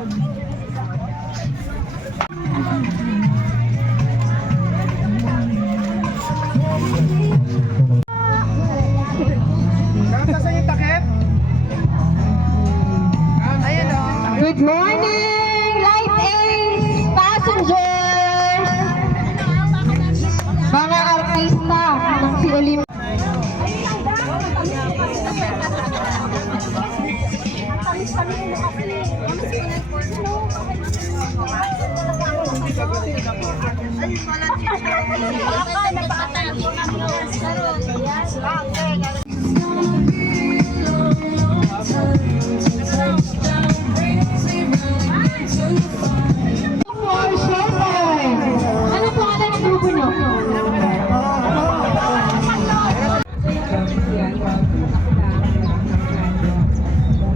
Good morning, Light Ace passengers! Mga artista ng si Olim.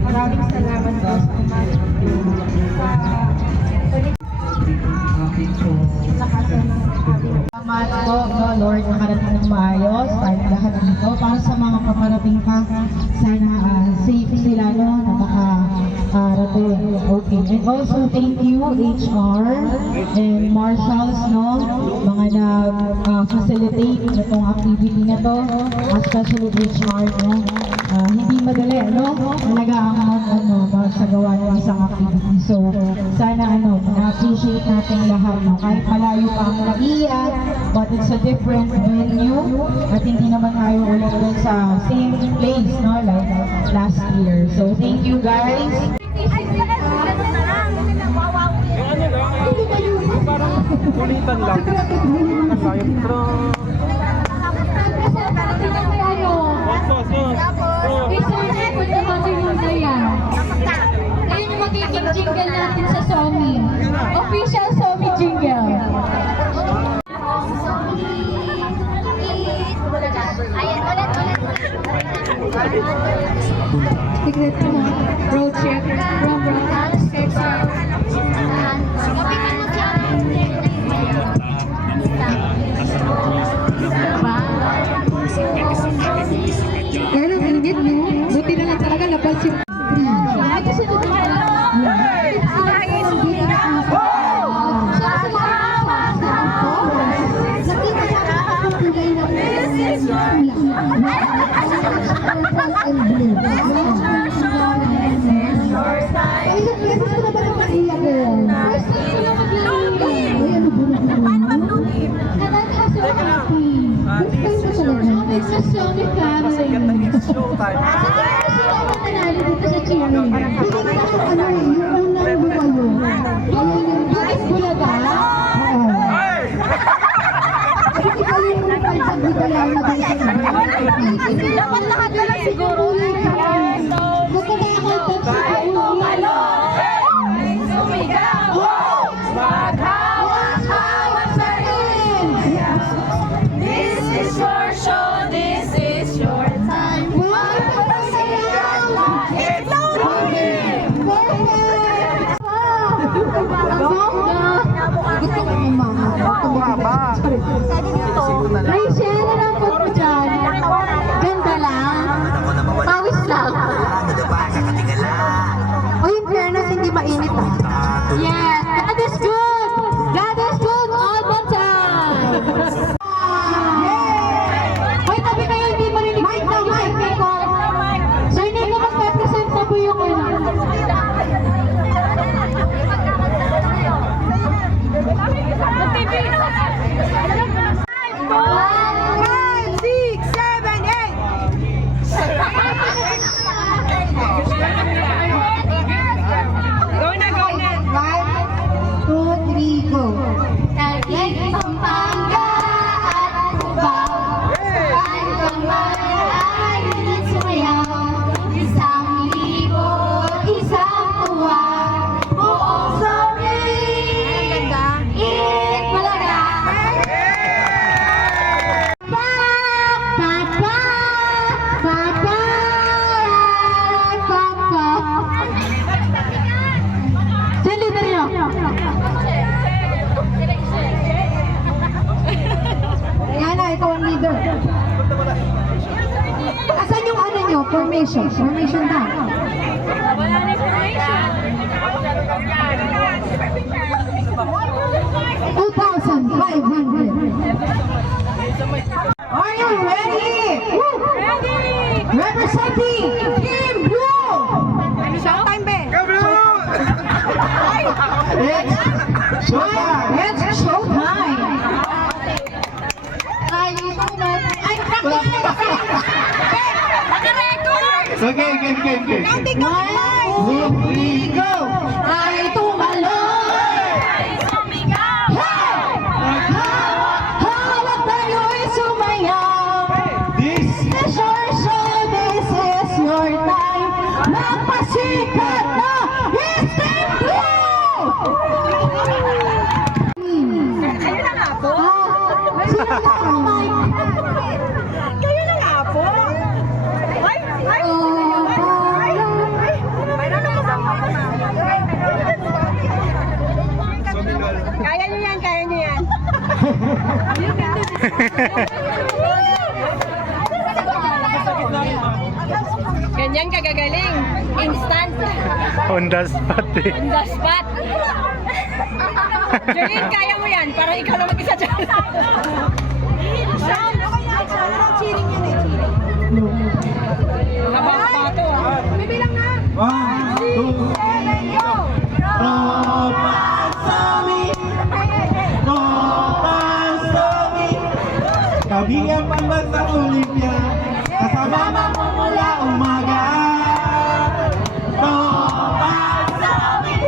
Maraming salamat po sa salamat po, Lord, nakarating ng maayos tayo lahat dito. Para sa mga paparating pa, sana safe sila, no? Nakakarating. Okay. And also, thank you, HR and Marshals, no? Mga nag-facilitate itong activity na to, especially HR, no? Hindi madali, no? Talaga ang magsagawa ng isang activity. So, sana na-appreciate natin lahat, no? Kahit malayo pa ang naiyan, but it's a different venue at hindi naman tayo ulit dun sa same place, no? Like last year. So, thank you guys. Parang kulitan lang. Ayun yung magiging jingle natin sa Somi. Official Somi jingle. Secret mo, road trip, from Pero ang init, no? Buti na lang talaga labas yung dapat lahat na lang siguro. Maghawak-hawak sa rin. This is your show, this is your time. It's loading. gusto ko umaha. Rachel, ano ang pag mo dyan? Ganda lang. Pawis lang. O in fairness, hindi mainit ah. Yes, God is good. God is good all the time. Hoy, tabi kayo, hindi marinig. Mic na, mic. So, hindi ko mag-represent na po yung Pampanga at Cubao. Saan ka man ay sumayaw. Isang libot, isang tuwa. Buong Somi, Itbulaga. Papa, papa, papa. Sali na rin ako. Yana, ikaw ang leader. Asan yung ano nyo? Formation. Formation daw. Wala na information. Representing Team Blue! Showtime, be! It's showtime! Ay, Naka-record! Okay, game. Counting ka kamay! 1, 2, 3, go! Ay, tumalon! Ay, sumigaw! Hawak tayo'y sumayaw! This This your show, this is your time! Magpasikat na! It's Team Blue! Kayo na nga po! Sino na ang mic? Kayo na nga po! Ay! Ay! Mayroon na kasama ko na. Kaya niyo yan, kaya niyo yan. Ganyan kagagaling. Instant. On the spot eh. On the spot. Jolene, kaya mo yan. Parang ikaw lang mag-isa dyan. Sean, cheating yan eh. Habang pa ito ah. Bibilang na. 1, 2, 3, go! Tropa sa amin! Tropa sa amin! Kami ang pambansang Olympia, kasama mo mula umaga. Tropa sa amin!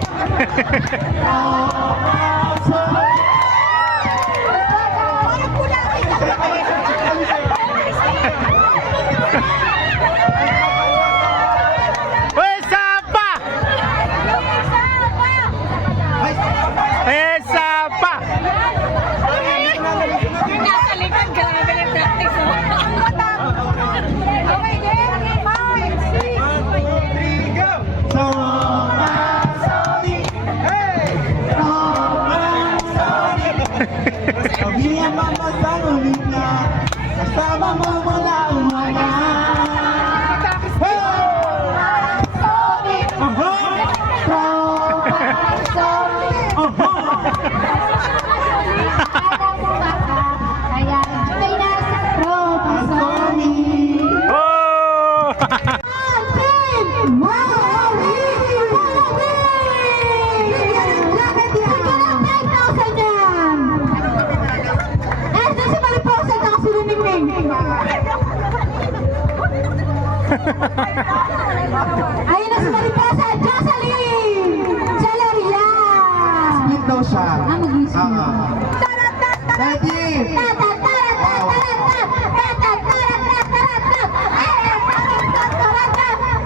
Tropa sa amin! Parang pula Pwesa pa! Pwesa pa! Nasa likod, grabe na practice oh. Okay, game. 5, 6. Tropa sa amin! Tropa sa amin! Kami ang pambansang Olympia, kasama mo mula umaga. Hey! Aha! Aha! Kaya, kay nasa tropa sa amin. Oh! Team Maui! Bakit yan? Siguro 10,000 yan! Eh, doon si Mariposa at saka si Luniming. Ayun na si Mariposa at Jocelyn! Salaria! Split daw siya. mag-split. Ready?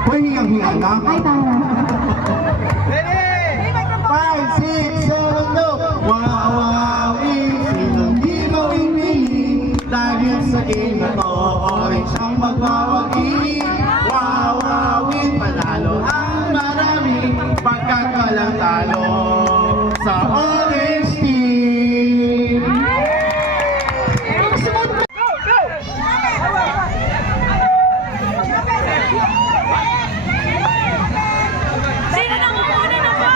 Hoy, hingang-hinga na. Ay, tara. 5, 6, 7, go! Wawawi, sinong di mo ibili? Dahil sa game na to, orange ang magwawagi. Wawawi, panalo ang marami, pagkat walang talo sa orange team. Sino nang muna na ba?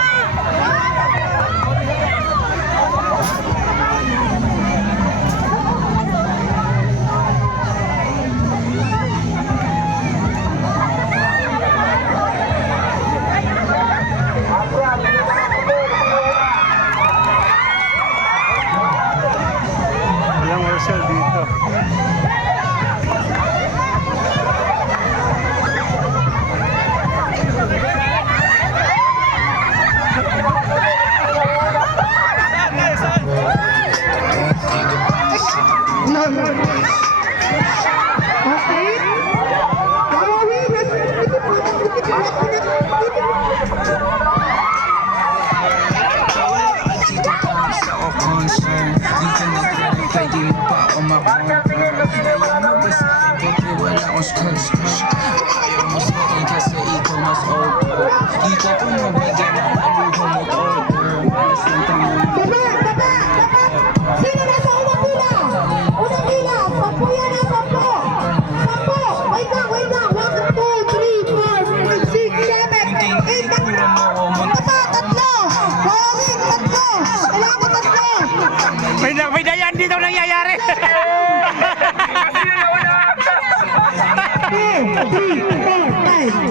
Next,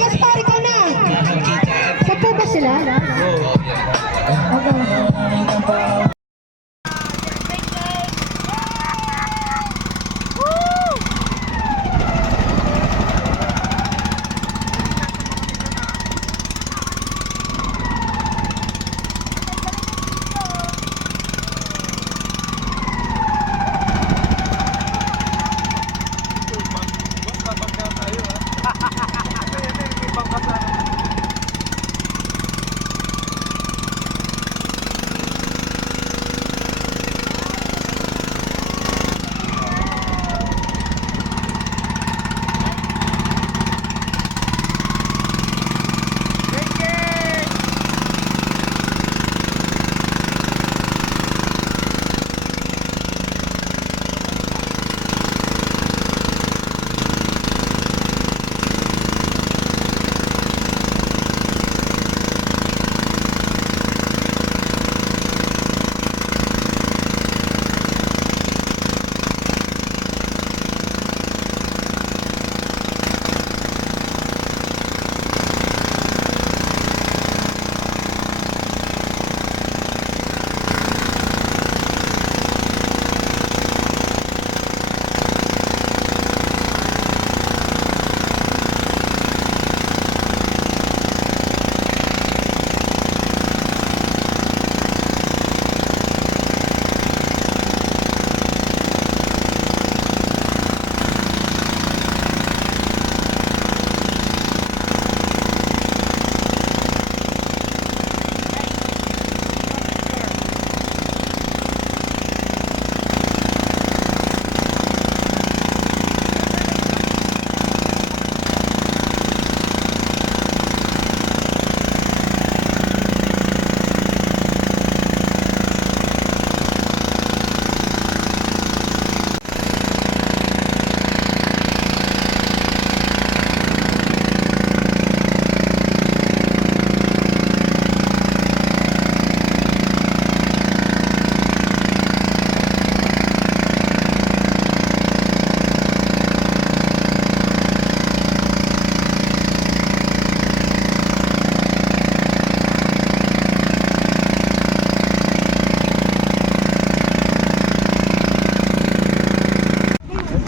Gaspar, ikaw na. Sampu ba sila? Okay.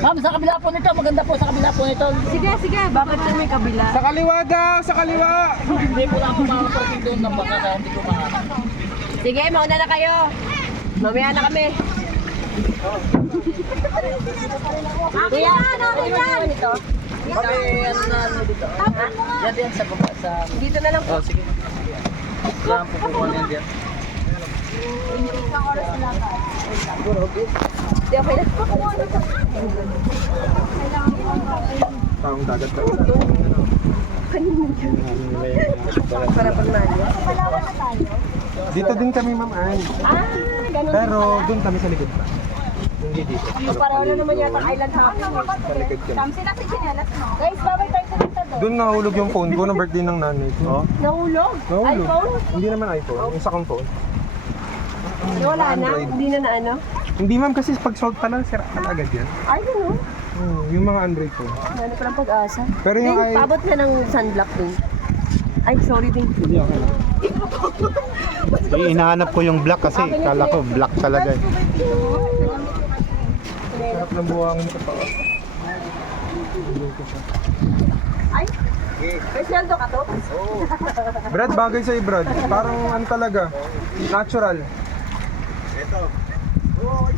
Ma'am, sa kabila po nito, maganda po sa kabila po nito. Sige, sige. Bakit sa may kabila? Sa kaliwa daw, sa kaliwa. Hindi po lang ako makakapagpaping doon ng baka sa hindi ko makakapagpaping. Sige, mauna na kayo. Mamaya na kami. Kuya, ano yan? Ito? Kami, ano na, ano dito? Yan sa baba, sa... Dito na lang po. Oh, sige. Lang po po yan dyan. Hindi, okay na. Parang dagat ka. Para pag mali. Dito din kami, ma'am Ann. Ganun. Pero doon kami sa likod pa. Hindi dito. Para wala naman yata island hopping. Sa likod kami. Kamsi na si Chinelas, no? Guys, babay tayo sa dito doon. Doon nahulog yung phone ko ng birthday ng nanay ko. Nahulog? Nahulog. iPhone? Hindi naman iPhone. Yung sa kong phone. Wala na? Android. Hindi na ano? Hindi ma'am kasi pag salt pa lang, sira ka na agad yan. Ay, gano'n? Yung mga Android phone. Ano pa lang pag-asa? Pero yung Din, paabot na ng sunblock din. Ay, sorry din. Hindi okay lang. Hinahanap ko yung black kasi kala ko black talaga eh. Sarap ng buhangin ko pa. Ay, Rizaldo ka to? Brad, bagay sa'yo Brad. Parang ano talaga, natural. Ito. Oh,